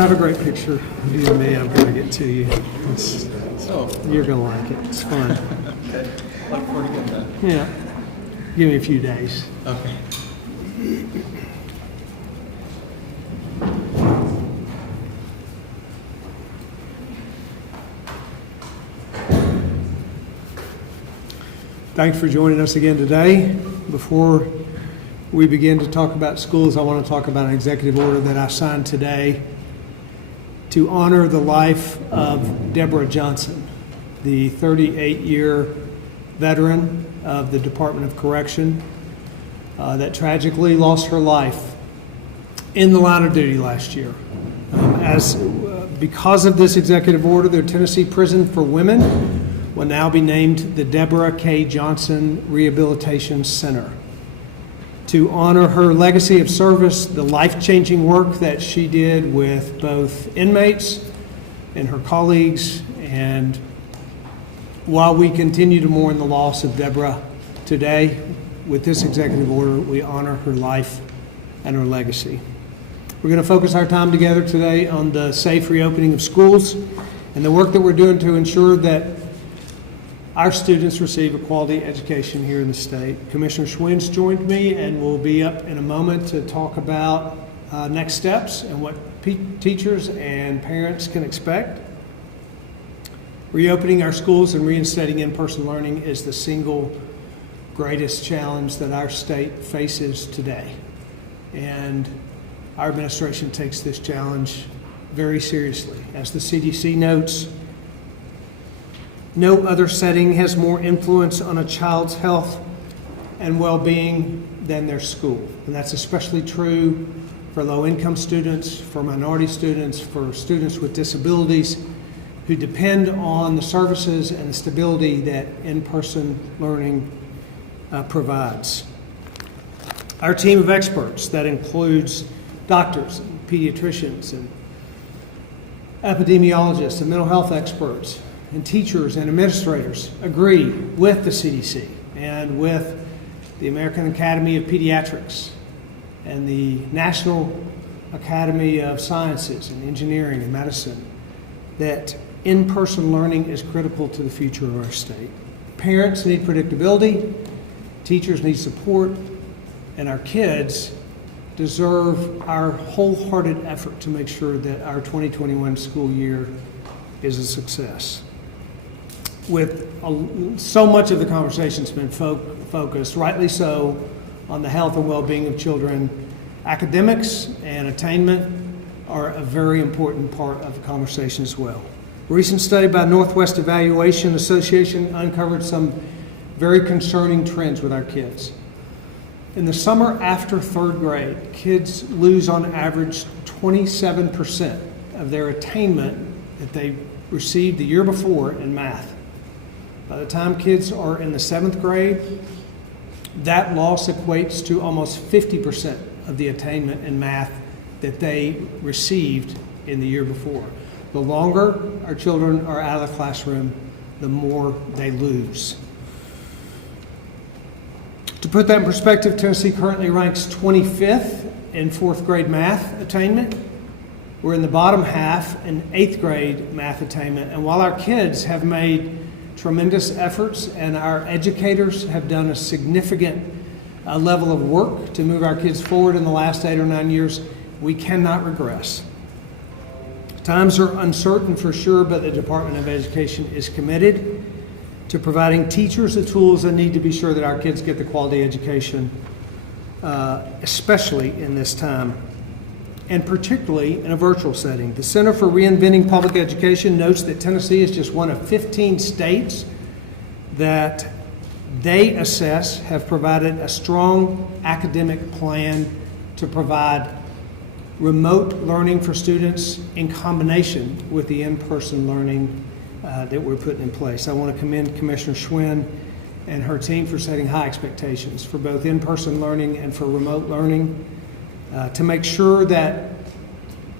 I have a great picture of you and me. I'm going to get to you. You're going to like it. It's fun. Okay. Look forward to getting that. Yeah. Give me a few days. Okay. Thanks for joining us again today. Before we begin to talk about schools, I want to talk about an executive order that I signed today to honor the life of Deborah Johnson, the 38-year veteran of the Department of Correction that tragically lost her life in the line of duty last year. Because of this executive order, the Tennessee Prison for Women will now be named the Deborah K. Johnson Rehabilitation Center to honor her legacy of service, the life-changing work that she did with both inmates and her colleagues. And while we continue to mourn the loss of Deborah today, with this executive order, we honor her life and her legacy. We're going to focus our time together today on the safe reopening of schools and the work that we're doing to ensure that our students receive a quality education here in the state. Commissioner Schwinn's joined me and will be up in a moment to talk about next steps and what teachers and parents can expect. Reopening our schools and reinstating in-person learning is the single greatest challenge that our state faces today. And our administration takes this challenge very seriously. As the CDC notes, no other setting has more influence on a child's health and well-being than their school. And that's especially true for low-income students, for minority students, for students with disabilities who depend on the services and the stability that in-person learning provides. Our team of experts that includes doctors, and pediatricians, and epidemiologists, and mental health experts, and teachers and administrators agree with the CDC and with the American Academy of Pediatrics and the National Academy of Sciences and Engineering and Medicine that in-person learning is critical to the future of our state. Parents need predictability, teachers need support, and our kids deserve our wholehearted effort to make sure that our 2021 school year is a success. With so much of the conversation's been focused, rightly so, on the health and well-being of children, academics and attainment are a very important part of the conversation as well. A recent study by Northwest Evaluation Association uncovered some very concerning trends with our kids. In the summer after third grade, kids lose on average 27% of their attainment that they received the year before in math. By the time kids are in the 7th grade, that loss equates to almost 50% of the attainment in math that they received in the year before. The longer our children are out of the classroom, the more they lose. To put that in perspective, Tennessee currently ranks 25th in 4th grade math attainment. We're in the bottom half in 8th grade math attainment. And while our kids have made tremendous efforts and our educators have done a significant level of work to move our kids forward in the last 8 or 9 years, we cannot regress. Times are uncertain for sure, but the Department of Education is committed to providing teachers the tools they need to be sure that our kids get the quality education, especially in this time, and particularly in a virtual setting. The Center for Reinventing Public Education notes that Tennessee is just one of 15 states that they assess have provided a strong academic plan to provide remote learning for students in combination with the in-person learning that we're putting in place. I want to commend Commissioner Schwinn and her team for setting high expectations for both in-person learning and for remote learning to make sure that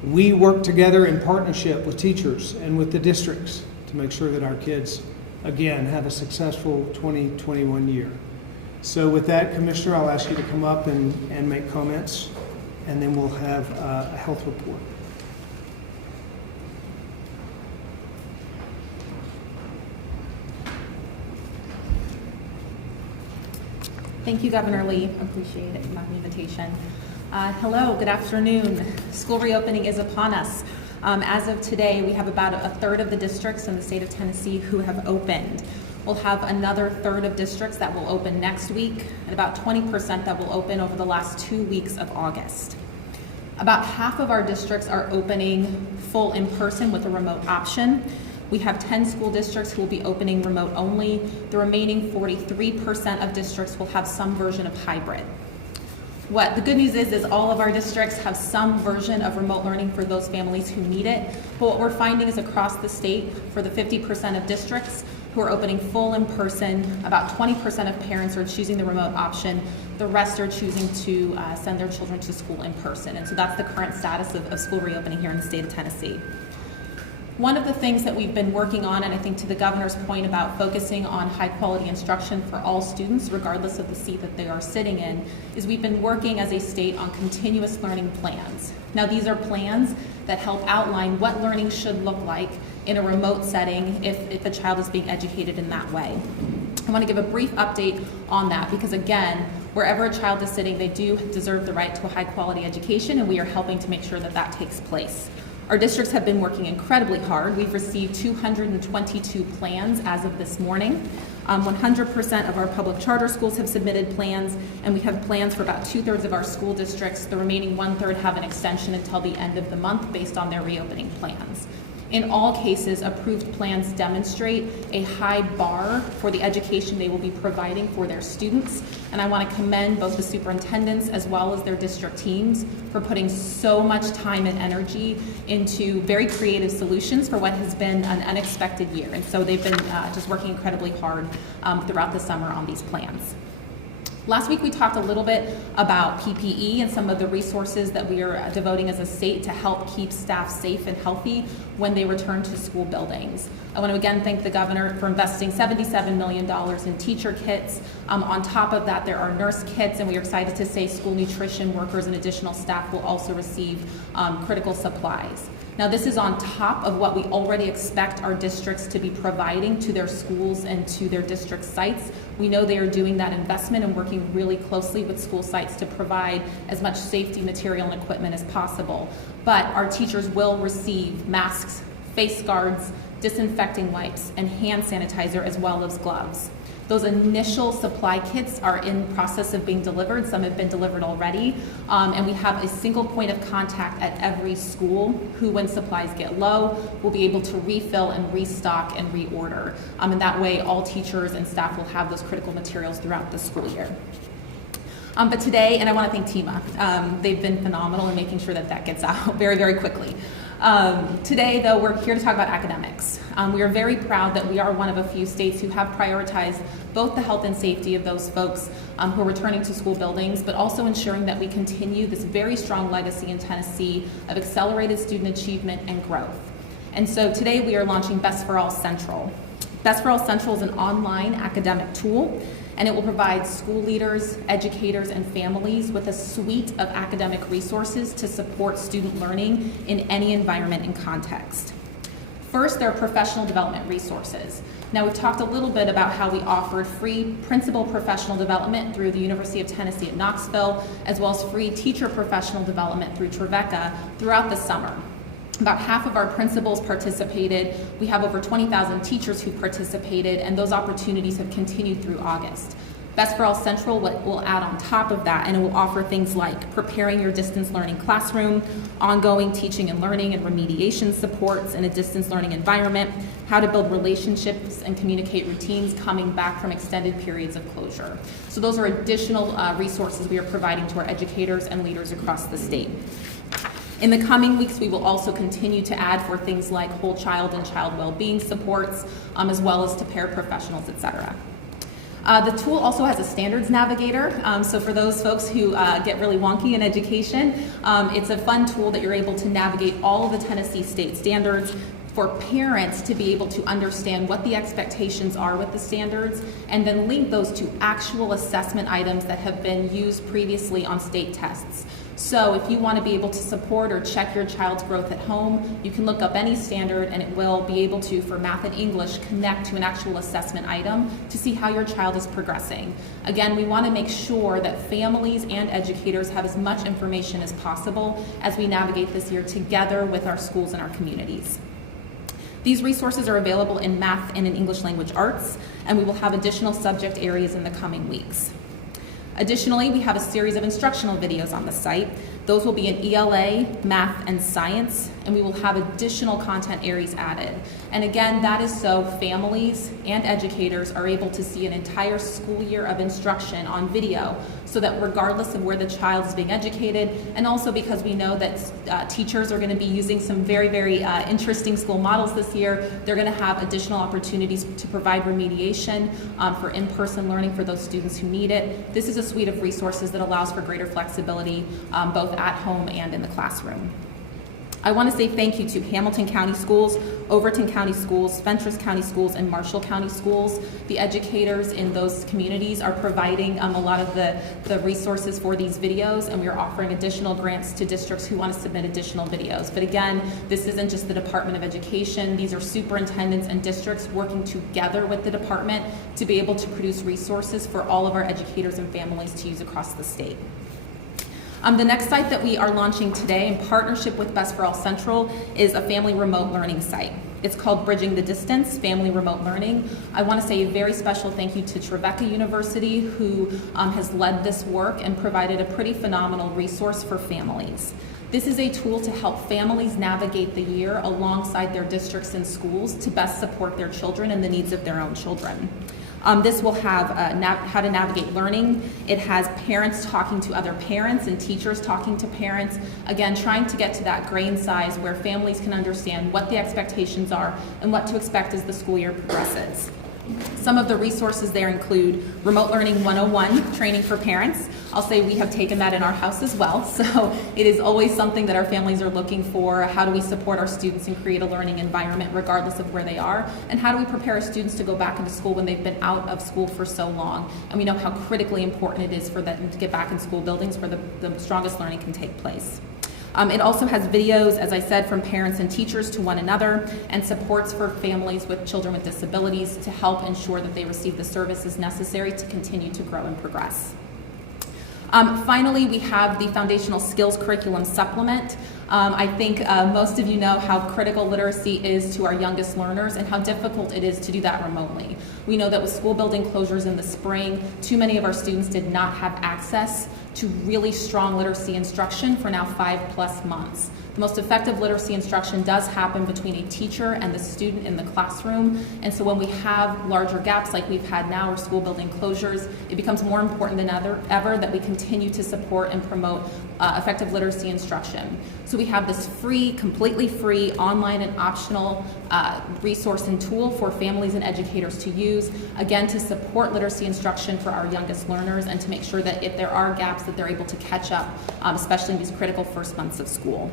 we work together in partnership with teachers and with the districts to make sure that our kids, again, have a successful 2021 year. So with that, Commissioner, I'll ask you to come up and make comments, and then we'll have a health report. Thank you, Governor Lee. Appreciate it, my invitation. Hello, good afternoon. School reopening is upon us. As of today, we have about a third of the districts in the state of Tennessee who have opened. We'll have another third of districts that will open next week, and about 20% that will open over the last 2 weeks of August. About half of our districts are opening full in person with a remote option. We have 10 school districts who will be opening remote only. The remaining 43% of districts will have some version of hybrid. What the good news is all of our districts have some version of remote learning for those families who need it. But what we're finding is across the state, for the 50% of districts who are opening full in person, about 20% of parents are choosing the remote option. The rest are choosing to send their children to school in person. And so that's the current status of school reopening here in the state of Tennessee. One of the things that we've been working on, and I think to the governor's point about focusing on high quality instruction for all students, regardless of the seat that they are sitting in, is we've been working as a state on continuous learning plans. Now, these are plans that help outline what learning should look like in a remote setting if a child is being educated in that way. I want to give a brief update on that because, again, wherever a child is sitting, they do deserve the right to a high quality education, and we are helping to make sure that that takes place. Our districts have been working incredibly hard. We've received 222 plans as of this morning. 100% of our public charter schools have submitted plans, and we have plans for about 2/3 of our school districts. The remaining 1/3 have an extension until the end of the month based on their reopening plans. In all cases, approved plans demonstrate a high bar for the education they will be providing for their students. And I want to commend both the superintendents as well as their district teams for putting so much time and energy into very creative solutions for what has been an unexpected year. And so they've been just working incredibly hard throughout the summer on these plans. Last week we talked a little bit about PPE and some of the resources that we are devoting as a state to help keep staff safe and healthy when they return to school buildings. I want to again thank the governor for investing $77 million in teacher kits. On top of that, there are nurse kits, and we are excited to say school nutrition workers and additional staff will also receive critical supplies. Now, this is on top of what we already expect our districts to be providing to their schools and to their district sites. We know they are doing that investment and working really closely with school sites to provide as much safety material and equipment as possible. But our teachers will receive masks, face guards, disinfecting wipes, and hand sanitizer as well as gloves. Those initial supply kits are in process of being delivered. Some have been delivered already. And we have a single point of contact at every school who, when supplies get low, will be able to refill and restock and reorder. And that way, all teachers and staff will have those critical materials throughout the school year. But today, and I want to thank TEMA, they've been phenomenal in making sure that that gets out very, very quickly. Today, though, we're here to talk about academics. We are very proud that we are one of a few states who have prioritized both the health and safety of those folks who are returning to school buildings, but also ensuring that we continue this very strong legacy in Tennessee of accelerated student achievement and growth. And so today we are launching Best for All Central. Best for All Central is an online academic tool, and it will provide school leaders, educators, and families with a suite of academic resources to support student learning in any environment and context. First, there are professional development resources. Now, we've talked a little bit about how we offered free principal professional development through the University of Tennessee at Knoxville, as well as free teacher professional development through Trevecca throughout the summer. About half of our principals participated. We have over 20,000 teachers who participated, and those opportunities have continued through August. Best for All Central will add on top of that, and it will offer things like preparing your distance learning classroom, ongoing teaching and learning and remediation supports in a distance learning environment, how to build relationships and communicate routines coming back from extended periods of closure. So those are additional resources we are providing to our educators and leaders across the state. In the coming weeks, we will also continue to add for things like whole child and child well-being supports, as well as to paraprofessionals, et cetera. The tool also has a standards navigator, so for those folks who get really wonky in education, it's a fun tool that you're able to navigate all of the Tennessee state standards for parents to be able to understand what the expectations are with the standards and then link those to actual assessment items that have been used previously on state tests. So if you want to be able to support or check your child's growth at home, you can look up any standard and it will be able to, for math and English, connect to an actual assessment item to see how your child is progressing. Again, we want to make sure that families and educators have as much information as possible as we navigate this year together with our schools and our communities. These resources are available in math and in English language arts, and we will have additional subject areas in the coming weeks. Additionally, we have a series of instructional videos on the site. Those will be in ELA, math, and science, and we will have additional content areas added. And again, that is so families and educators are able to see an entire school year of instruction on video, so that regardless of where the child is being educated, and also because we know that teachers are going to be using some very interesting school models this year, they're going to have additional opportunities to provide remediation for in-person learning for those students who need it. This is a suite of resources that allows for greater flexibility both at home and in the classroom. I want to say thank you to Hamilton County Schools, Overton County Schools, Fentress County Schools, and Marshall County Schools. The educators in those communities are providing a lot of the resources for these videos, and we are offering additional grants to districts who want to submit additional videos. But again, this isn't just the Department of Education. These are superintendents and districts working together with the department to be able to produce resources for all of our educators and families to use across the state. The next site that we are launching today in partnership with Best for All Central is a family remote learning site. It's called Bridging the Distance, Family Remote Learning. I want to say a very special thank you to Trevecca University, who has led this work and provided a pretty phenomenal resource for families. This is a tool to help families navigate the year alongside their districts and schools to best support their children and the needs of their own children. This will have how to navigate learning. It has parents talking to other parents and teachers talking to parents. Again, trying to get to that grain size where families can understand what the expectations are and what to expect as the school year progresses. Some of the resources there include Remote Learning 101, training for parents. I'll say we have taken that in our house as well, so it is always something that our families are looking for. How do we support our students and create a learning environment regardless of where they are? And how do we prepare our students to go back into school when they've been out of school for so long? And we know how critically important it is for them to get back in school buildings where the strongest learning can take place. It also has videos, as I said, from parents and teachers to one another, and supports for families with children with disabilities to help ensure that they receive the services necessary to continue to grow and progress. Finally, we have the Foundational Skills Curriculum Supplement. I think most of you know how critical literacy is to our youngest learners and how difficult it is to do that remotely. We know that with school building closures in the spring, too many of our students did not have access to really strong literacy instruction for now 5+ months. The most effective literacy instruction does happen between a teacher and the student in the classroom, and so when we have larger gaps like we've had now or school building closures, it becomes more important than ever that we continue to support and promote effective literacy instruction. So we have this free, completely free, online and optional resource and tool for families and educators to use, again, to support literacy instruction for our youngest learners and to make sure that if there are gaps that they're able to catch up, especially in these critical first months of school.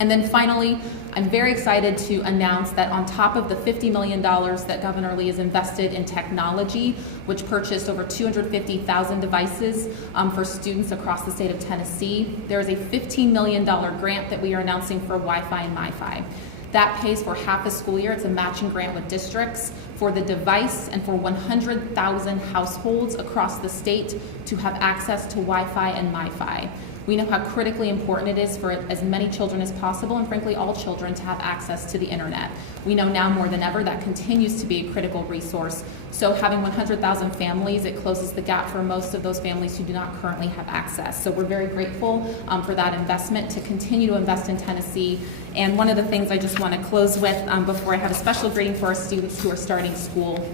And then finally, I'm very excited to announce that on top of the $50 million that Governor Lee has invested in technology, which purchased over 250,000 devices for students across the state of Tennessee, there is a $15 million grant that we are announcing for Wi-Fi and MiFi. That pays for half a school year. It's a matching grant with districts for the device and for 100,000 households across the state to have access to Wi-Fi and MiFi. We know how critically important it is for as many children as possible, and frankly all children, to have access to the internet. We know now more than ever that continues to be a critical resource. So having 100,000 families, it closes the gap for most of those families who do not currently have access. So we're very grateful for that investment, to continue to invest in Tennessee. And one of the things I just want to close with before I have a special greeting for our students who are starting school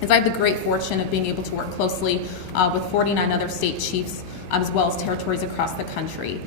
is I have the great fortune of being able to work closely with 49 other state chiefs as well as territories across the country.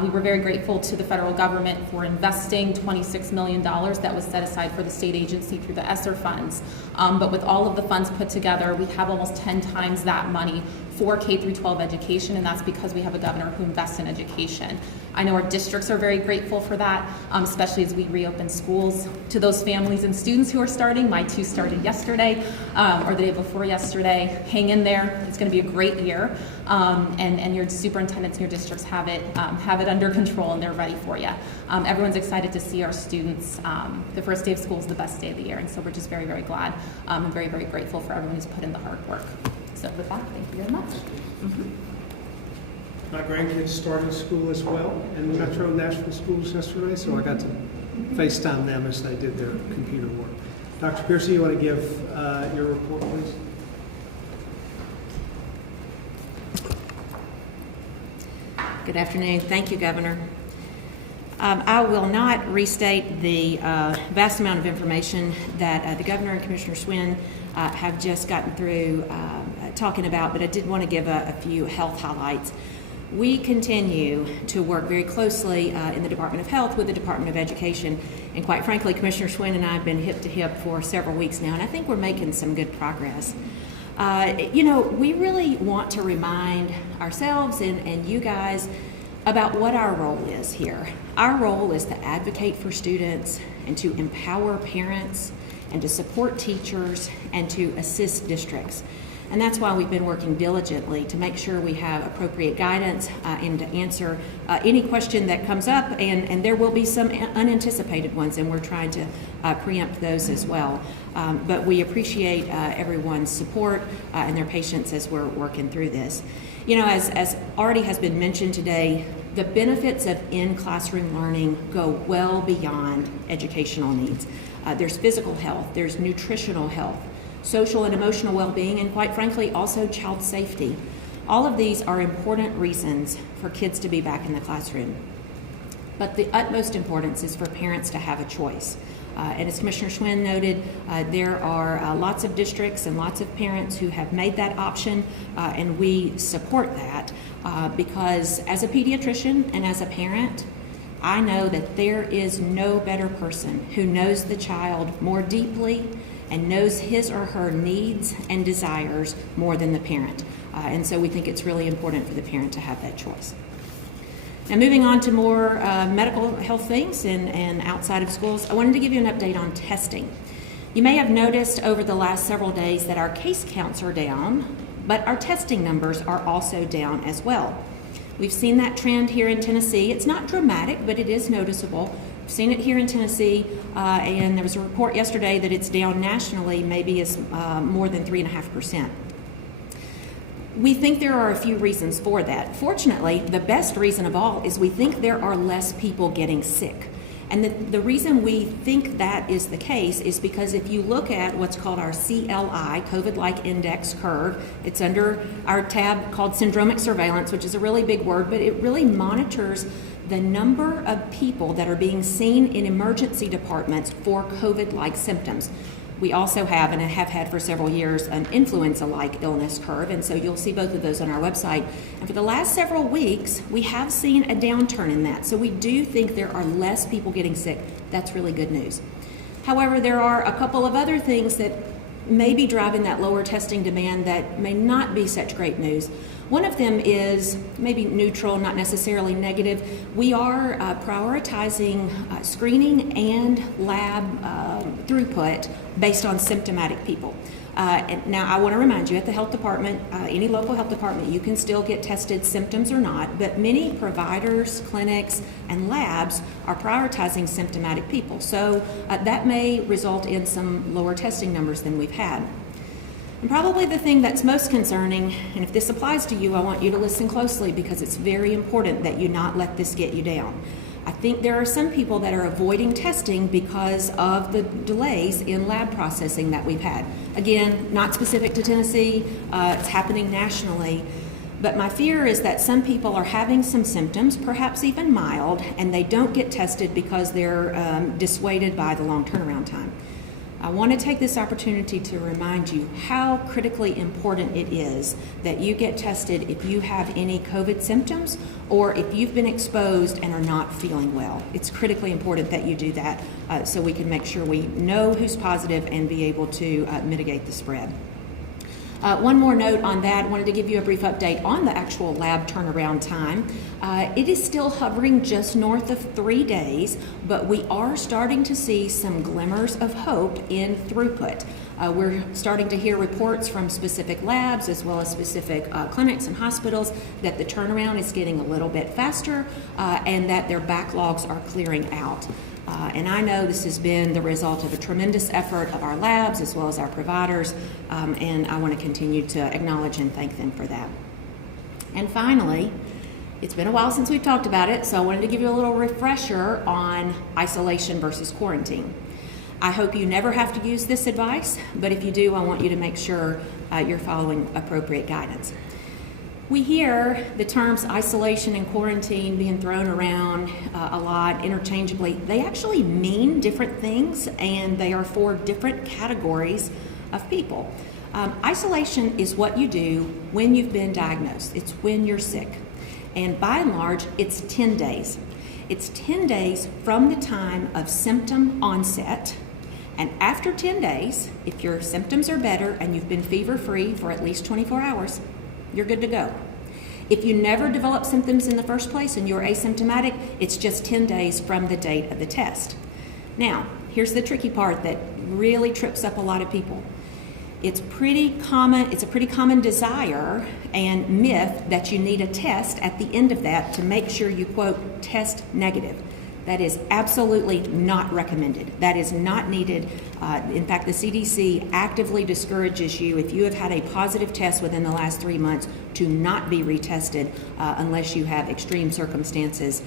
We were very grateful to the federal government for investing $26 million that was set aside for the state agency through the ESSER funds. But with all of the funds put together, we have almost 10 times that money for K through 12 education, and that's because we have a governor who invests in education. I know our districts are very grateful for that, especially as we reopen schools. To those families and students who are starting, my 2 started yesterday, or the day before yesterday, hang in there. It's going to be a great year, and your superintendents and your districts have it under control, and they're ready for you. Everyone's excited to see our students. The first day of school is the best day of the year, and so we're just very, very glad and very, very grateful for everyone who's put in the hard work. So with that, thank you very much. My grandkids started school as well in Metro Nashville schools yesterday, so I got to FaceTime them as they did their computer work. Dr. Pearson, you want to give your report, please? Good afternoon. Thank you, Governor. I will not restate the vast amount of information that the Governor and Commissioner Swin have just gotten through talking about, but I did want to give a few health highlights. We continue to work very closely in the Department of Health with the Department of Education, and quite frankly, Commissioner Swin and I have been hip to hip for several weeks now, and I think we're making some good progress. We really want to remind ourselves and you guys about what our role is here. Our role is to advocate for students and to empower parents and to support teachers and to assist districts. And that's why we've been working diligently to make sure we have appropriate guidance and to answer any question that comes up, and there will be some unanticipated ones, and we're trying to preempt those as well. But we appreciate everyone's support and their patience as we're working through this. You know, as already has been mentioned today, the benefits of in-classroom learning go well beyond educational needs. There's physical health, there's nutritional health, social and emotional well-being, and quite frankly, also child safety. All of these are important reasons for kids to be back in the classroom. But the utmost importance is for parents to have a choice. And as Commissioner Schwinn noted, there are lots of districts and lots of parents who have made that option, and we support that because as a pediatrician and as a parent, I know that there is no better person who knows the child more deeply and knows his or her needs and desires more than the parent. And so we think it's really important for the parent to have that choice. Now, moving on to more medical health things and outside of schools, I wanted to give you an update on testing. You may have noticed over the last several days that our case counts are down, but our testing numbers are also down as well. We've seen that trend here in Tennessee. It's not dramatic, but it is noticeable. We've seen it here in Tennessee, and there was a report yesterday that it's down nationally, maybe as more than 3.5%. We think there are a few reasons for that. Fortunately, the best reason of all is we think there are less people getting sick. And the reason we think that is the case is because if you look at what's called our CLI, COVID-like index curve, it's under our tab called syndromic surveillance, which is a really big word, but it really monitors the number of people that are being seen in emergency departments for COVID-like symptoms. We also have, and have had for several years, an influenza-like illness curve, and so you'll see both of those on our website. And for the last several weeks, we have seen a downturn in that. So we do think there are less people getting sick. That's really good news. However, there are a couple of other things that may be driving that lower testing demand that may not be such great news. One of them is maybe neutral, not necessarily negative. We are prioritizing screening and lab throughput based on symptomatic people. And now I want to remind you, at the health department, any local health department, you can still get tested, symptoms or not, but many providers, clinics, and labs are prioritizing symptomatic people. So that may result in some lower testing numbers than we've had. And probably the thing that's most concerning, and if this applies to you, I want you to listen closely because it's very important that you not let this get you down. I think there are some people that are avoiding testing because of the delays in lab processing that we've had. Again, not specific to Tennessee, it's happening nationally. But my fear is that some people are having some symptoms, perhaps even mild, and they don't get tested because they're dissuaded by the long turnaround time. I want to take this opportunity to remind you how critically important it is that you get tested if you have any COVID symptoms or if you've been exposed and are not feeling well. It's critically important that you do that so we can make sure we know who's positive and be able to mitigate the spread. One more note on that, I wanted to give you a brief update on the actual lab turnaround time. It is still hovering just north of 3 days, but we are starting to see some glimmers of hope in throughput. We're starting to hear reports from specific labs as well as specific clinics and hospitals that the turnaround is getting a little bit faster and that their backlogs are clearing out. And I know this has been the result of a tremendous effort of our labs as well as our providers, and I want to continue to acknowledge and thank them for that. And finally, it's been a while since we've talked about it, so I wanted to give you a little refresher on isolation versus quarantine. I hope you never have to use this advice, but if you do, I want you to make sure you're following appropriate guidance. We hear the terms isolation and quarantine being thrown around a lot interchangeably. They actually mean different things, and they are for different categories of people. Isolation is what you do when you've been diagnosed. It's when you're sick. And by and large, it's 10 days. It's 10 days from the time of symptom onset. And after 10 days, if your symptoms are better and you've been fever-free for at least 24 hours, you're good to go. If you never develop symptoms in the first place and you're asymptomatic, it's just 10 days from the date of the test. Now, here's the tricky part that really trips up a lot of people. It's a pretty common desire and myth that you need a test at the end of that to make sure you, quote, test negative. That is absolutely not recommended. That is not needed. In fact, the CDC actively discourages you, if you have had a positive test within the last 3 months, to not be retested unless you have extreme circumstances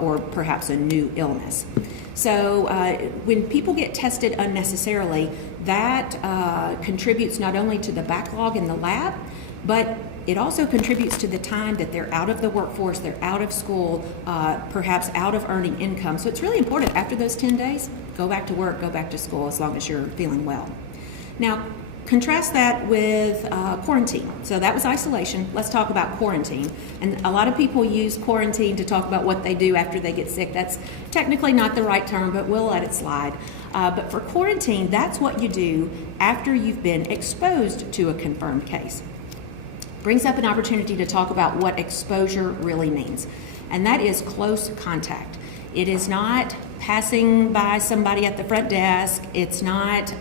or perhaps a new illness. So when people get tested unnecessarily, that contributes not only to the backlog in the lab, but it also contributes to the time that they're out of the workforce, they're out of school, perhaps out of earning income. So it's really important after those 10 days, go back to work, go back to school as long as you're feeling well. Now, contrast that with quarantine. So that was isolation. Let's talk about quarantine. And a lot of people use quarantine to talk about what they do after they get sick. That's technically not the right term, but we'll let it slide. But for quarantine, that's what you do after you've been exposed to a confirmed case. Brings up an opportunity to talk about what exposure really means, and that is close contact. It is not passing by somebody at the front desk. It's not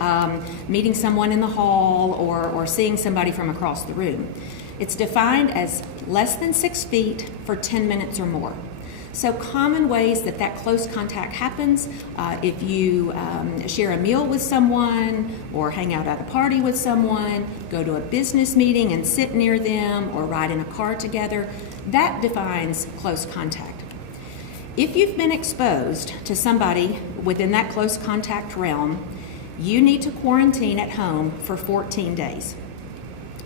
meeting someone in the hall or seeing somebody from across the room. It's defined as less than 6 feet for 10 minutes or more. So common ways that that close contact happens, if you share a meal with someone or hang out at a party with someone, go to a business meeting and sit near them or ride in a car together, that defines close contact. If you've been exposed to somebody within that close contact realm, you need to quarantine at home for 14 days.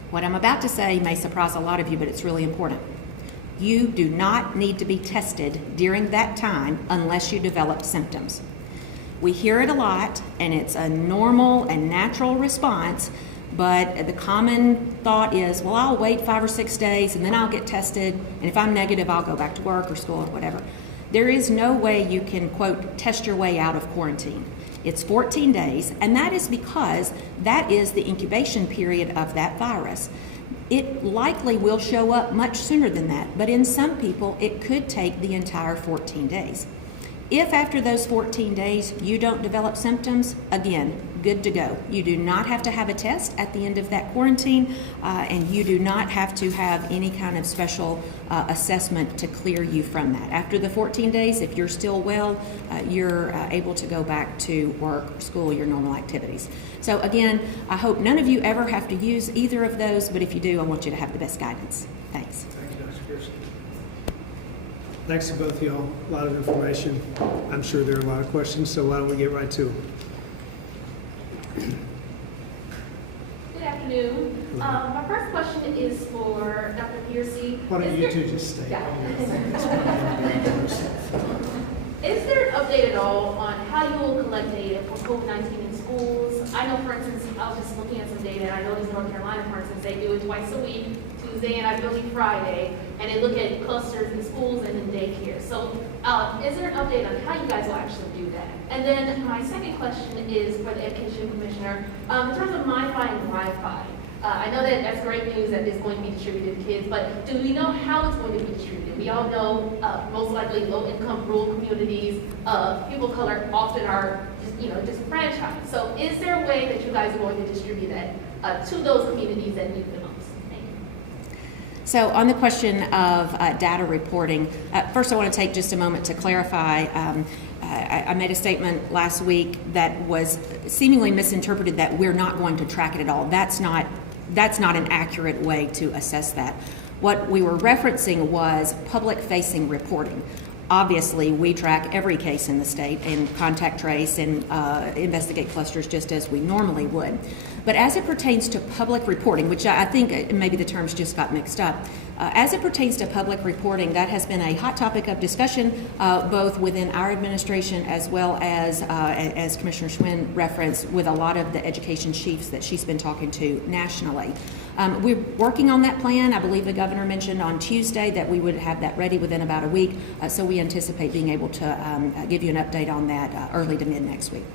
What I'm about to say may surprise a lot of you, but it's really important. You do not need to be tested during that time unless you develop symptoms. We hear it a lot, and it's a normal and natural response, but the common thought is, well, I'll wait 5 or 6 days and then I'll get tested, and if I'm negative, I'll go back to work or school or whatever. There is no way you can, quote, test your way out of quarantine. It's 14 days, and that is because that is the incubation period of that virus. It likely will show up much sooner than that, but in some people, it could take the entire 14 days. If after those 14 days you don't develop symptoms, again, good to go. You do not have to have a test at the end of that quarantine, and you do not have to have any kind of special assessment to clear you from that. After the 14 days, if you're still well, you're able to go back to work, school, your normal activities. So again, I hope none of you ever have to use either of those, but if you do, I want you to have the best guidance. Thanks. Thank you, Dr. Pearson. Thanks to both of y'all. A lot of information. I'm sure there are a lot of questions, so why don't we get right to them? Good afternoon. My first question is for Dr. Piercy. Why don't you two just stay? Yeah. Is there an update at all on how you will collect data for COVID-19 in schools? I know, for instance, I was just looking at some data, and I noticed in North Carolina, for instance, they do it twice a week, Tuesday and I believe Friday, and they look at clusters in schools and in daycare. So is there an update on how you guys will actually do that? And then my second question is for the Education Commissioner. In terms of MiFi and Wi-Fi, I know that that's great news that it's going to be distributed to kids, but do we know how it's going to be distributed? We all know most likely low-income rural communities, people of color often are disenfranchised. So is there a way that you guys are going to distribute that to those communities that need it the most? Thank you. So on the question of data reporting, first I want to take just a moment to clarify. I made a statement last week that was seemingly misinterpreted that we're not going to track it at all. That's not an accurate way to assess that. What we were referencing was public-facing reporting. Obviously, we track every case in the state and contact trace and investigate clusters just as we normally would. But as it pertains to public reporting, which I think maybe the terms just got mixed up, as it pertains to public reporting, that has been a hot topic of discussion both within our administration as well as Commissioner Schwinn referenced, with a lot of the education chiefs that she's been talking to nationally. We're working on that plan. I believe the governor mentioned on Tuesday that we would have that ready within about a week, so we anticipate being able to give you an update on that early to mid next week.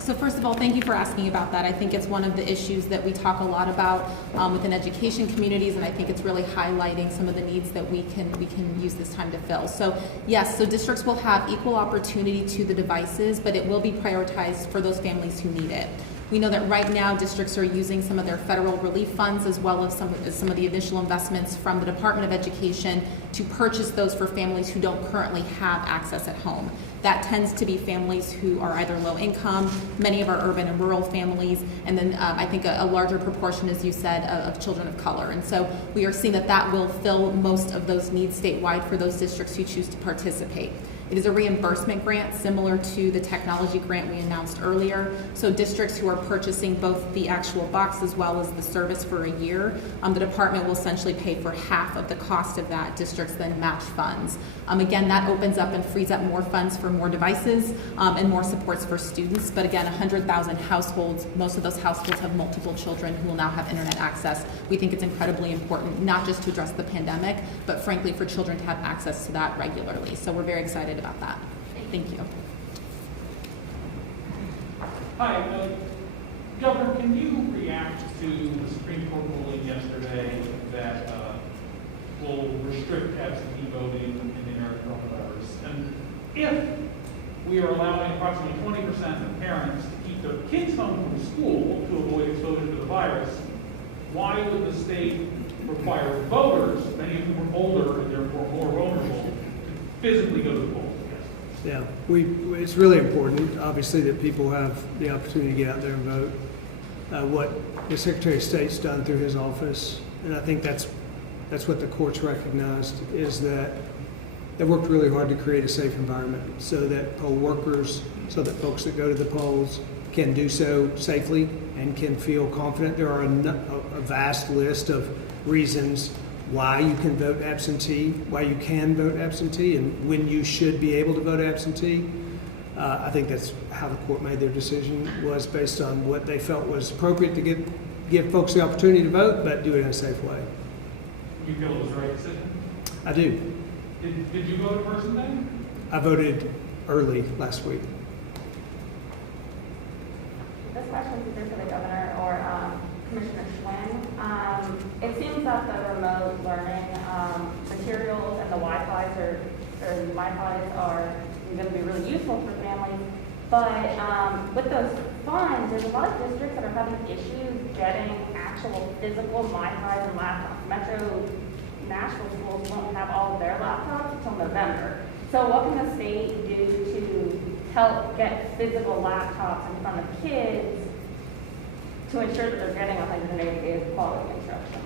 So first of all, thank you for asking about that. I think it's one of the issues that we talk a lot about within education communities, and I think it's really highlighting some of the needs that we can use this time to fill. So yes, so districts will have equal opportunity to the devices, but it will be prioritized for those families who need it. We know that right now districts are using some of their federal relief funds as well as some of the initial investments from the Department of Education to purchase those for families who don't currently have access at home. That tends to be families who are either low income, many of our urban and rural families, and then I think a larger proportion, as you said, of children of color. And so we are seeing that will fill most of those needs statewide for those districts who choose to participate. It is a reimbursement grant similar to the technology grant we announced earlier. So districts who are purchasing both the actual box as well as the service for a year, the department will essentially pay for half of the cost of that. Districts then match funds. Again, that opens up and frees up more funds for more devices and more supports for students. But again, 100,000 households, most of those households have multiple children who will now have internet access. We think it's incredibly important, not just to address the pandemic, but frankly for children to have access to that regularly. So we're very excited about that. Thank you. Hi, Governor, can you react to the Supreme Court ruling yesterday that will restrict absentee voting in the American coronavirus? And if we are allowing approximately 20% of parents to keep their kids home from school to avoid exposure to the virus, why would the state require voters, many of whom are older and therefore more vulnerable, to physically go to the polls? Yeah, it's really important, obviously, that people have the opportunity to get out there and vote. What the Secretary of State's done through his office, and I think that's what the courts recognized, is that they worked really hard to create a safe environment so that poll workers, so that folks that go to the polls can do so safely and can feel confident. There are a vast list of reasons why you can vote absentee, why you can vote absentee, and when you should be able to vote absentee. I think that's how the court made their decision, was based on what they felt was appropriate to give folks the opportunity to vote, but do it in a safe way. You feel it was the right decision? I do. Did you vote in person then? I voted early last week. This question is either for the governor or Commissioner Schwinn. It seems that the remote learning materials and the Wi-Fi's are going to be really useful for families. But with those funds, there's a lot of districts that are having issues getting actual physical Wi-Fi and laptops. Metro Nashville schools won't have all of their laptops until November. So what can the state do to help get physical laptops in front of kids to ensure that they're getting 180 days of quality instruction?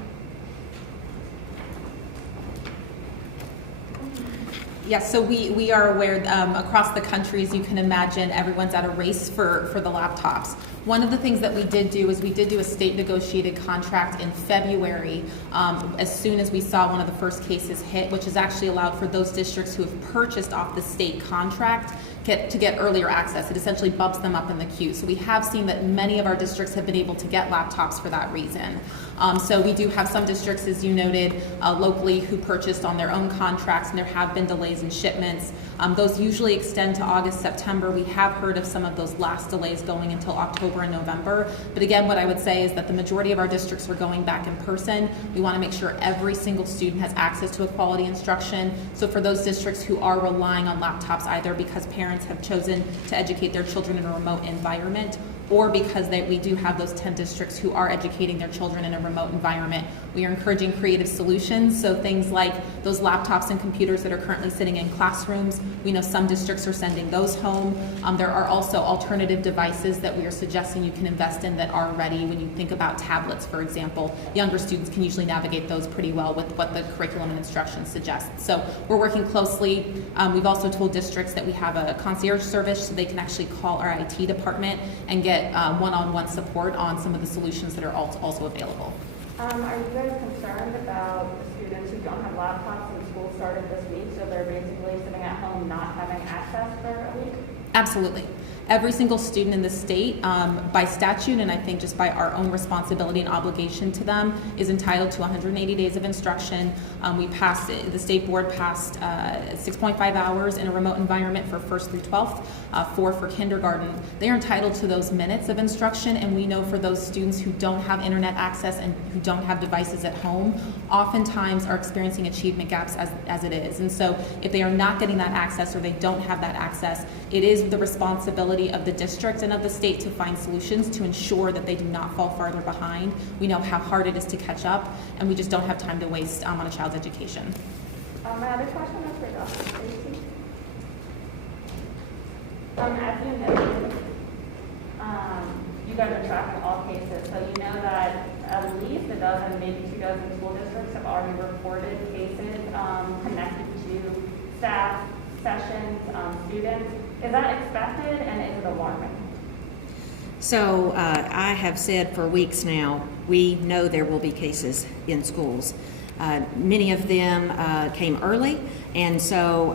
Yes, so we are aware across the country, as you can imagine, everyone's at a race for the laptops. One of the things that we did do is we did do a state negotiated contract in February as soon as we saw one of the first cases hit, which has actually allowed for those districts who have purchased off the state contract to get earlier access. It essentially bumps them up in the queue. So we have seen that many of our districts have been able to get laptops for that reason. So we do have some districts, as you noted, locally who purchased on their own contracts, and there have been delays in shipments. Those usually extend to August, September. We have heard of some of those last delays going until October and November. But again, what I would say is that the majority of our districts are going back in person. We want to make sure every single student has access to a quality instruction. So for those districts who are relying on laptops, either because parents have chosen to educate their children in a remote environment, or because we do have those 10 districts who are educating their children in a remote environment, we are encouraging creative solutions. So things like those laptops and computers that are currently sitting in classrooms, we know some districts are sending those home. There are also alternative devices that we are suggesting you can invest in that are ready. When you think about tablets, for example, younger students can usually navigate those pretty well with what the curriculum and instruction suggests. So we're working closely. We've also told districts that we have a concierge service so they can actually call our IT department and get one-on-one support on some of the solutions that are also available. Are you guys concerned about the students who don't have laptops and school started this week, so they're basically sitting at home not having access for a week? Absolutely. Every single student in the state, by statute, and I think just by our own responsibility and obligation to them, is entitled to 180 days of instruction. The state board passed 6.5 hours in a remote environment for 1st through 12th, 4 for kindergarten. They are entitled to those minutes of instruction, and we know for those students who don't have internet access and who don't have devices at home, oftentimes are experiencing achievement gaps as it is. And so if they are not getting that access or they don't have that access, it is the responsibility of the district and of the state to find solutions to ensure that they do not fall farther behind. We know how hard it is to catch up, and we just don't have time to waste on a child's education. My other question is for Dr. Stacy. As you know, you guys are tracking all cases, so you know that at least a dozen, maybe 2 dozen school districts have already reported cases connected to staff, sessions, students. Is that expected, and is it alarming? So I have said for weeks now, we know there will be cases in schools. Many of them came early, and so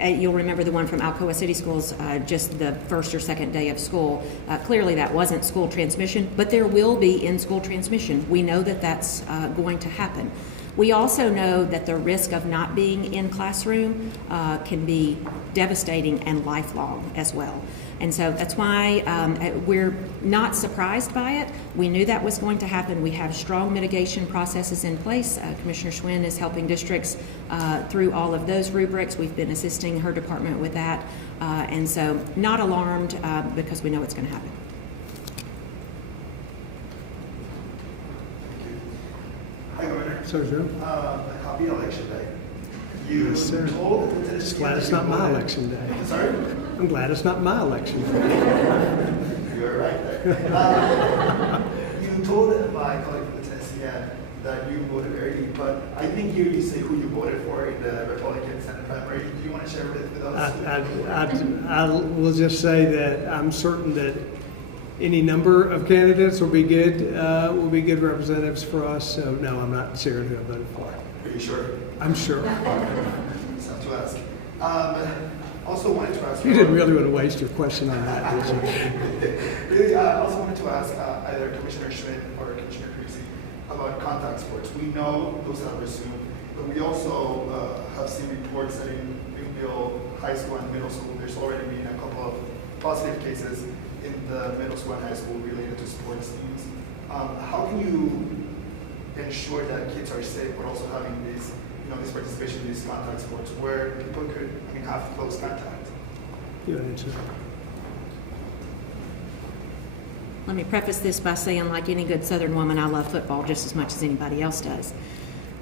you'll remember the one from Alcoa City Schools, just the first or second day of school. Clearly that wasn't school transmission, but there will be in-school transmission. We know that that's going to happen. We also know that the risk of not being in classroom can be devastating and lifelong as well. And so that's why we're not surprised by it. We knew that was going to happen. We have strong mitigation processes in place. Commissioner Schwinn is helping districts through all of those rubrics. We've been assisting her department with that. And so not alarmed because we know it's going to happen. Hi, Governor. So, Joe? Happy election day. You Yes, sir. told the Tennessee. Just glad it's not my election day. Sorry? I'm glad it's not my election day. You're right there. You told my colleague from the Tennessean that you voted early, but I didn't hear you say who you voted for in the Republican Senate primary. Do you want to share with us? I will just say that I'm certain that any number of candidates will be good representatives for us. So no, I'm not sharing who I voted for. Are you sure? I'm sure. Just have to ask. Also wanted to ask. You didn't really want to waste your question on that, did you? Really, I also wanted to ask either Commissioner Schmidt or Commissioner Creasy about contact sports. We know those have resumed, but we also have seen reports that in Greenville High School and middle school, there's already been a couple of positive cases in the middle school and high school related to sports teams. How can you ensure that kids are safe, but also having this participation in these contact sports where people could, have close contact? You answer. Let me preface this by saying, like any good Southern woman, I love football just as much as anybody else does.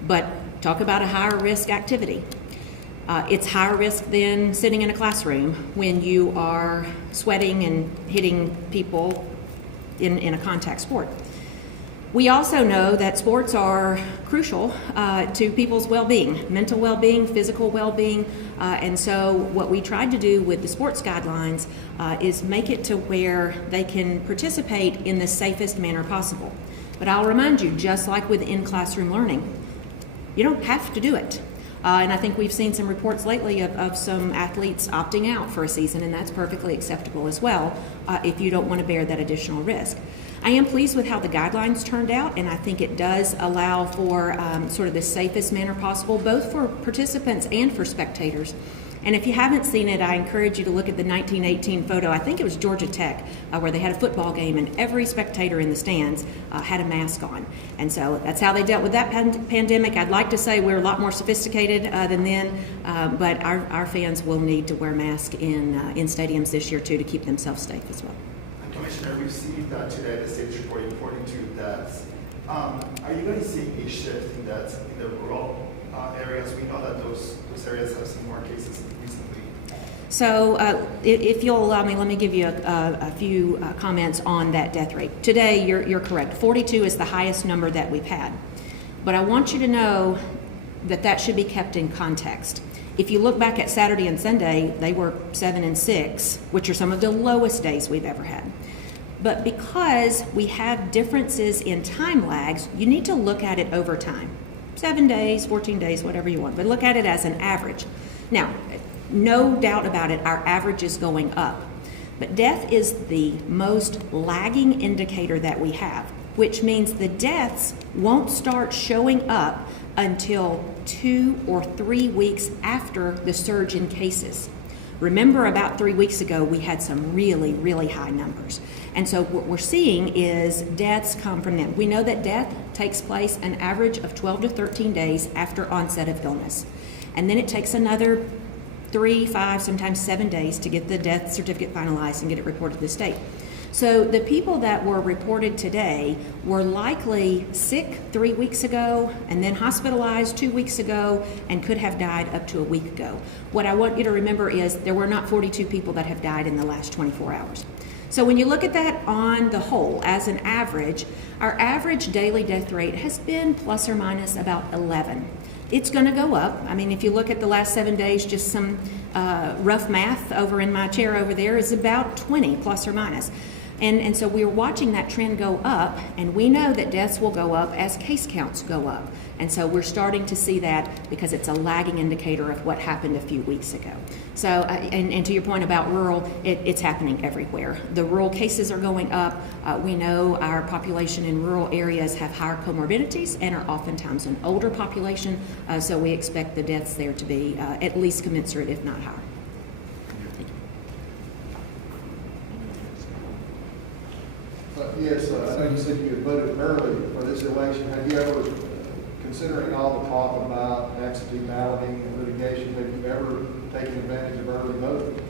But talk about a higher risk activity. It's higher risk than sitting in a classroom when you are sweating and hitting people in a contact sport. We also know that sports are crucial to people's well-being, mental well-being, physical well-being, and so what we tried to do with the sports guidelines is make it to where they can participate in the safest manner possible. But I'll remind you, just like with in-classroom learning, you don't have to do it. And I think we've seen some reports lately of some athletes opting out for a season, and that's perfectly acceptable as well if you don't want to bear that additional risk. I am pleased with how the guidelines turned out, and I think it does allow for sort of the safest manner possible, both for participants and for spectators. And if you haven't seen it, I encourage you to look at the 1918 photo. I think it was Georgia Tech, where they had a football game and every spectator in the stands had a mask on. And so that's how they dealt with that pandemic. I'd like to say we're a lot more sophisticated than then, but our fans will need to wear masks in stadiums this year too to keep themselves safe as well. Commissioner, we've seen that today, the state is reporting 42 deaths. Are you guys seeing a shift in deaths in the rural areas? We know that those areas have seen more cases recently. So if you'll allow me, let me give you a few comments on that death rate. Today, you're correct. 42 is the highest number that we've had. But I want you to know that should be kept in context. If you look back at Saturday and Sunday, they were 7 and 6, which are some of the lowest days we've ever had. But because we have differences in time lags, you need to look at it over time. 7 days, 14 days, whatever you want, but look at it as an average. Now, no doubt about it, our average is going up. But death is the most lagging indicator that we have, which means the deaths won't start showing up until 2 or 3 weeks after the surge in cases. Remember, about 3 weeks ago, we had some really, really high numbers. And so what we're seeing is deaths come from them. We know that death takes place an average of 12 to 13 days after onset of illness. And then it takes another 3, 5, sometimes 7 days to get the death certificate finalized and get it reported to the state. So the people that were reported today were likely sick 3 weeks ago and then hospitalized 2 weeks ago and could have died up to a week ago. What I want you to remember is there were not 42 people that have died in the last 24 hours. So when you look at that on the whole, as an average, our average daily death rate has been plus or minus about 11. It's going to go up. I mean, if you look at the last 7 days, just some rough math over in my chair over there is about 20 plus or minus. And so we're watching that trend go up, and we know that deaths will go up as case counts go up. And so we're starting to see that because it's a lagging indicator of what happened a few weeks ago. So, and to your point about rural, it's happening everywhere. The rural cases are going up. We know our population in rural areas have higher comorbidities and are oftentimes an older population, so we expect the deaths there to be at least commensurate, if not higher. Yes, I know you said you had voted early for this election. Have you ever, considering all the talk about absentee balloting and litigation, have you ever taken advantage of early voting?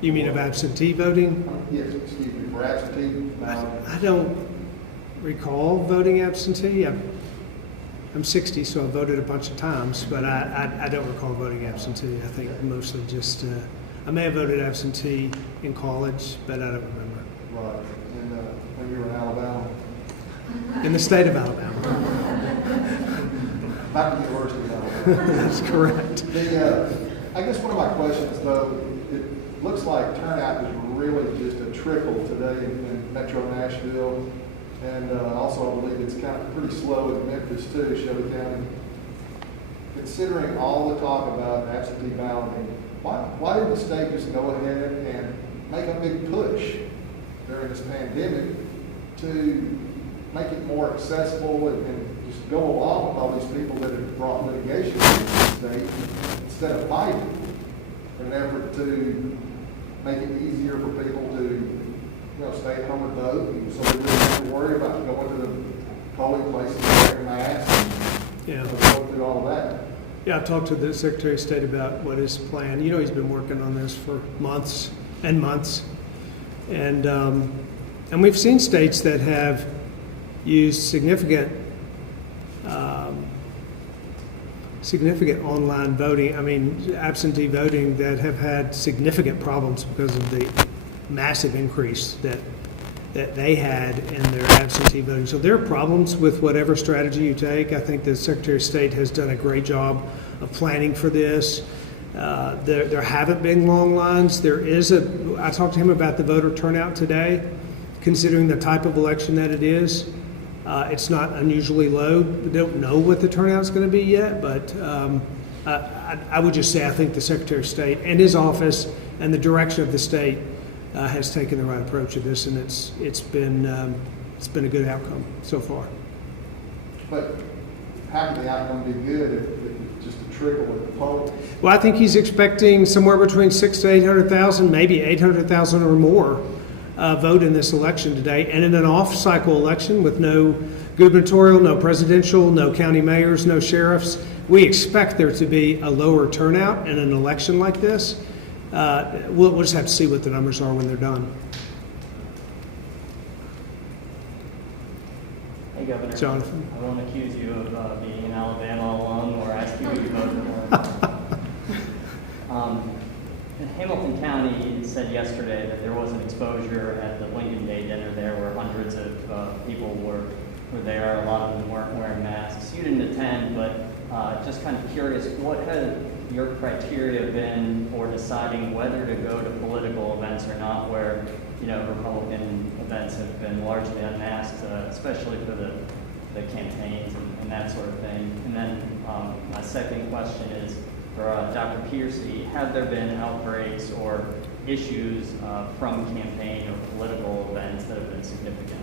You mean of absentee voting? Yes, excuse me, for absentee balloting. I don't recall voting absentee. I'm 60, so I voted a bunch of times, but I don't recall voting absentee. I think mostly just, I may have voted absentee in college, but I don't remember. Right, and when you were in Alabama? In the state of Alabama. Not the University of Alabama. That's correct. I guess one of my questions, though, it looks like turnout is really just a trickle today in Metro Nashville, and also I believe it's kind of pretty slow in Memphis too, Shelby County. Considering all the talk about absentee balloting, why did the state just go ahead and make a big push during this pandemic to make it more accessible and just go along with all these people that have brought litigation to the state instead of fighting in an effort to make it easier for people to, stay at home and vote, and so they didn't have to worry about going to the polling places wearing masks. Yeah. Going through all of that. Yeah, I talked to the Secretary of State about what his plan. He's been working on this for months and months, and we've seen states that have used significant online voting. Absentee voting that have had significant problems because of the massive increase that they had in their absentee voting. So there are problems with whatever strategy you take. I think the Secretary of State has done a great job of planning for this. There haven't been long lines. I talked to him about the voter turnout today. Considering the type of election that it is, it's not unusually low. We don't know what the turnout's going to be yet, but I would just say I think the Secretary of State and his office and the direction of the state has taken the right approach to this, and it's been it's been a good outcome so far. But how can the outcome be good if it's just a trickle at the poll? Well, I think he's expecting somewhere between 600,000 to 800,000, maybe 800,000 or more vote in this election today. And in an off-cycle election with no gubernatorial, no presidential, no county mayors, no sheriffs, we expect there to be a lower turnout in an election like this. We'll just have to see what the numbers are when they're done. Hey, Governor. Jonathan. I won't accuse you of being in Alabama alone or ask you what you voted for. In Hamilton County said yesterday that there was an exposure at the Lincoln Day dinner there where hundreds of people were there. A lot of them weren't wearing masks. You didn't attend, but just kind of curious, what have your criteria been for deciding whether to go to political events or not, where Republican events have been largely unmasked, especially for the campaigns and that sort of thing. And then my second question is for Dr. Piercy, have there been outbreaks or issues from campaign or political events that have been significant?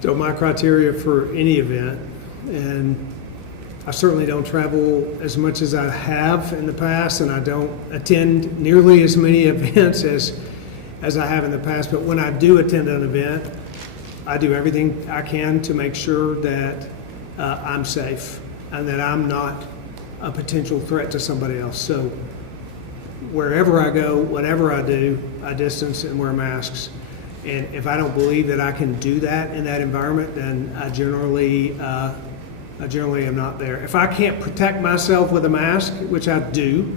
So my criteria for any event, and I certainly don't travel as much as I have in the past, and I don't attend nearly as many events as I have in the past, but when I do attend an event, I do everything I can to make sure that I'm safe and that I'm not a potential threat to somebody else. So wherever I go, whatever I do, I distance and wear masks. And if I don't believe that I can do that in that environment, then I generally am not there. If I can't protect myself with a mask, which I do,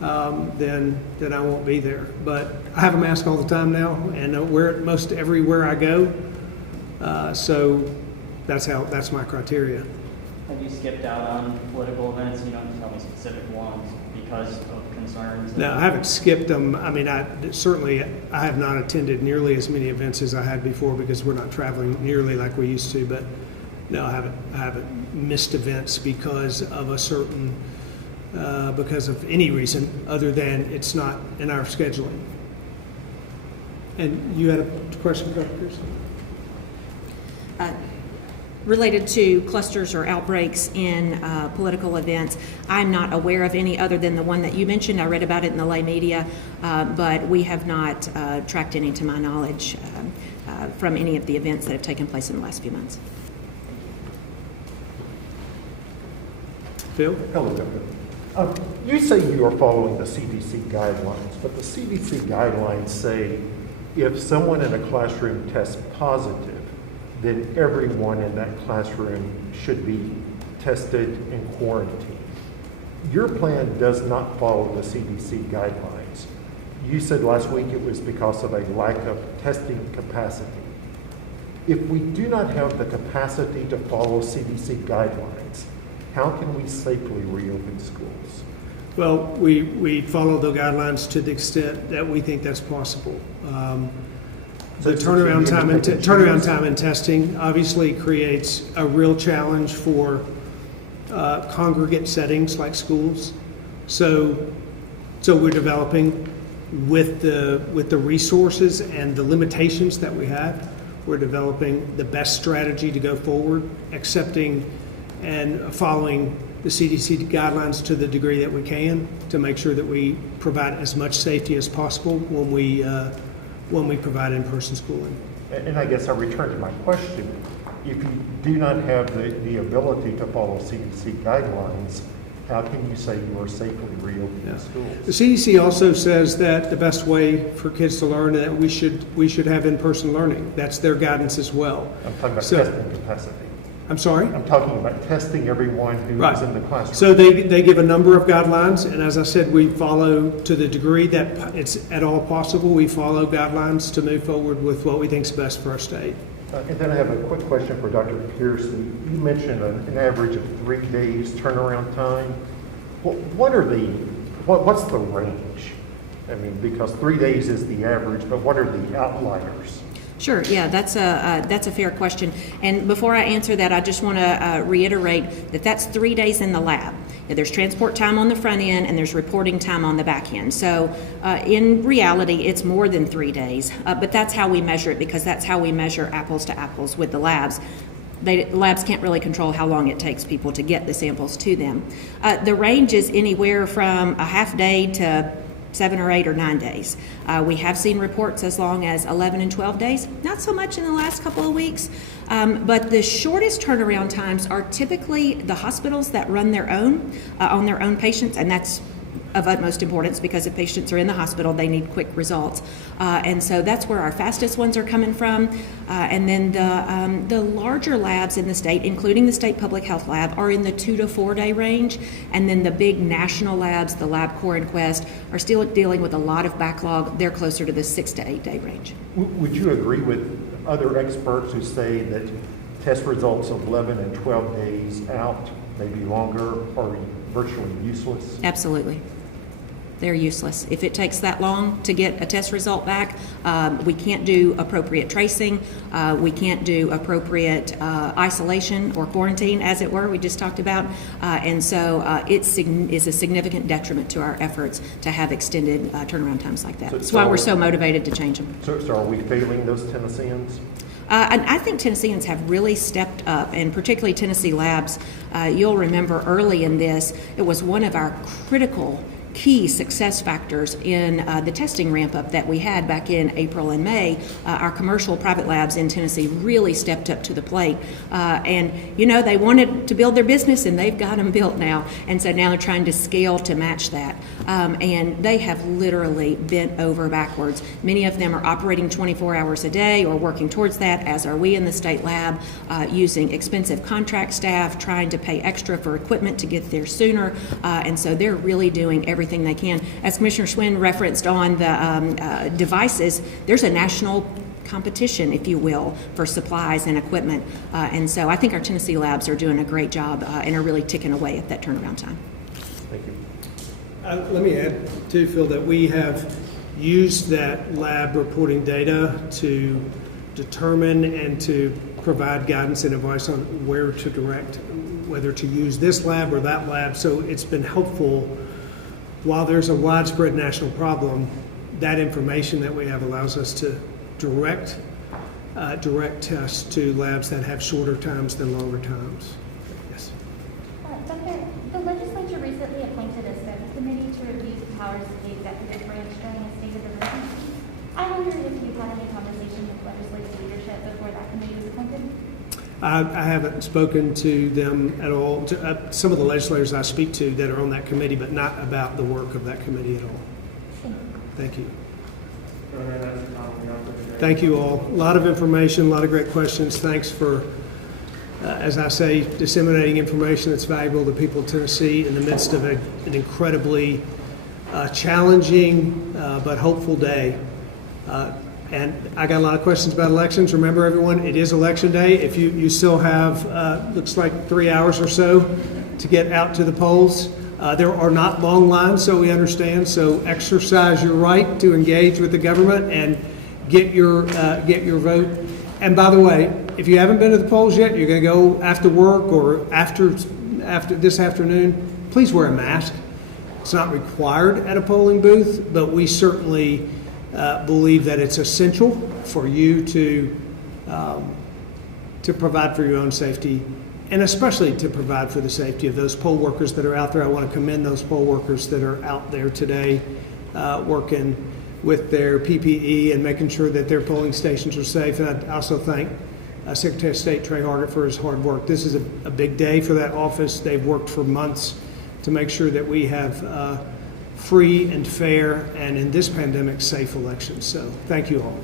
then I won't be there. But I have a mask all the time now, and I wear it most everywhere I go. So that's my criteria. Have you skipped out on political events? You don't have to tell me specific ones because of concerns. No, I haven't skipped them. I mean, I have not attended nearly as many events as I had before because we're not traveling nearly like we used to. But no, I haven't missed events because of because of any reason other than it's not in our scheduling. And you had a question, Dr. Pierce? Related to clusters or outbreaks in political events, I'm not aware of any other than the one that you mentioned. I read about it in the lay media, but we have not tracked any, to my knowledge, from any of the events that have taken place in the last few months. Phil? Hello, Governor. You say you are following the CDC guidelines, but the CDC guidelines say if someone in a classroom tests positive, then everyone in that classroom should be tested and quarantined. Your plan does not follow the CDC guidelines. You said last week it was because of a lack of testing capacity. If we do not have the capacity to follow CDC guidelines, how can we safely reopen schools? Well, we follow the guidelines to the extent that we think that's possible. The turnaround time in testing obviously creates a real challenge for congregate settings like schools. So we're developing with the resources and the limitations that we have. We're developing the best strategy to go forward, accepting and following the CDC guidelines to the degree that we can to make sure that we provide as much safety as possible when we provide in-person schooling. And I guess I return to my question. If you do not have the ability to follow CDC guidelines, how can you say you are safely reopening schools? The CDC also says that the best way for kids to learn is that we should have in-person learning. That's their guidance as well. I'm talking about testing capacity. I'm sorry? I'm talking about testing everyone who is in the classroom. So they give a number of guidelines, and as I said, we follow to the degree that it's at all possible. We follow guidelines to move forward with what we think is best for our state. And then I have a quick question for Dr. Piercy. You mentioned an average of 3 days turnaround time. What's the range? I mean, because 3 days is the average, but what are the outliers? Sure, yeah, that's a fair question. And before I answer that, I just want to reiterate that that's 3 days in the lab. There's transport time on the front end, and there's reporting time on the back end. So in reality, it's more than 3 days, but that's how we measure it, because that's how we measure apples to apples with the labs. Labs can't really control how long it takes people to get the samples to them. The range is anywhere from a half day to 7 or 8 or 9 days. We have seen reports as long as 11 and 12 days, not so much in the last couple of weeks, but the shortest turnaround times are typically the hospitals that run their own, on their own patients, and that's of utmost importance, because if patients are in the hospital, they need quick results. And so that's where our fastest ones are coming from. And then the larger labs in the state, including the state public health lab, are in the 2 to 4 day range. And then the big national labs, the LabCorp and Quest, are still dealing with a lot of backlog. They're closer to the 6 to 8 day range. Would you agree with other experts who say that test results of 11 and 12 days out, maybe longer, are virtually useless? Absolutely. They're useless. If it takes that long to get a test result back, we can't do appropriate tracing. We can't do appropriate isolation or quarantine, as it were, we just talked about. And so it is a significant detriment to our efforts to have extended turnaround times like that. That's why we're so motivated to change them. So are we failing those Tennesseans? And I think Tennesseans have really stepped up, and particularly Tennessee Labs. You'll remember early in this, it was one of our critical key success factors in the testing ramp up that we had back in April and May. Our commercial private labs in Tennessee really stepped up to the plate. And, you know, they wanted to build their business, and they've got them built now. And so now they're trying to scale to match that. And they have literally bent over backwards. Many of them are operating 24 hours a day or working towards that, as are we in the state lab, using expensive contract staff, trying to pay extra for equipment to get there sooner. And so they're really doing everything they can. As Commissioner Schwinn referenced on the devices, there's a national competition, if you will, for supplies and equipment. And so I think our Tennessee labs are doing a great job and are really ticking away at that turnaround time. Thank you. Let me add too, Phil, that we have used that lab reporting data to determine and to provide guidance and advice on where to direct, whether to use this lab or that lab. So it's been helpful. While there's a widespread national problem, that information that we have allows us to direct tests to labs that have shorter times than longer times. Yes. Doctor, the legislature recently appointed a study committee to review the powers of the executive branch during a state of emergency. I wondered if you've had any conversation with legislative leadership before that committee was appointed? I haven't spoken to them at all, to some of the legislators I speak to that are on that committee, but not about the work of that committee at all. Thank you. Thank you all. A lot of information, a lot of great questions. Thanks for, as I say, disseminating information that's valuable to people of Tennessee in the midst of an incredibly challenging but hopeful day. And I got a lot of questions about elections. Remember, everyone, it is election day. If you still have, looks like 3 hours or so to get out to the polls. There are not long lines, so we understand. So exercise your right to engage with the government and get your vote. And by the way, if you haven't been to the polls yet, you're going to go after work or after this afternoon, please wear a mask. It's not required at a polling booth, but we certainly believe that it's essential for you to provide for your own safety, and especially to provide for the safety of those poll workers that are out there. I want to commend those poll workers that are out there today working with their PPE and making sure that their polling stations are safe. And I also thank Secretary of State Trey Hargett for his hard work. This is a big day for that office. They've worked for months to make sure that we have free and fair, and in this pandemic, safe elections. So thank you all.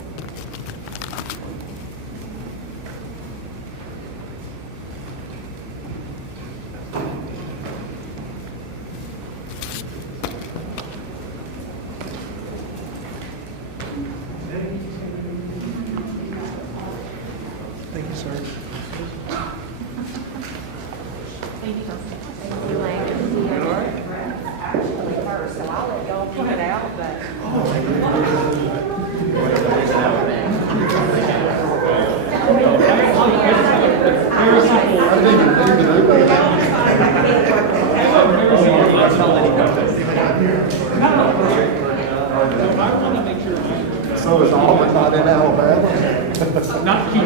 Thank you, sir. So I'll let y'all pick it out, but. I think I want to make sure. So is Auburn not in Alabama? Not keep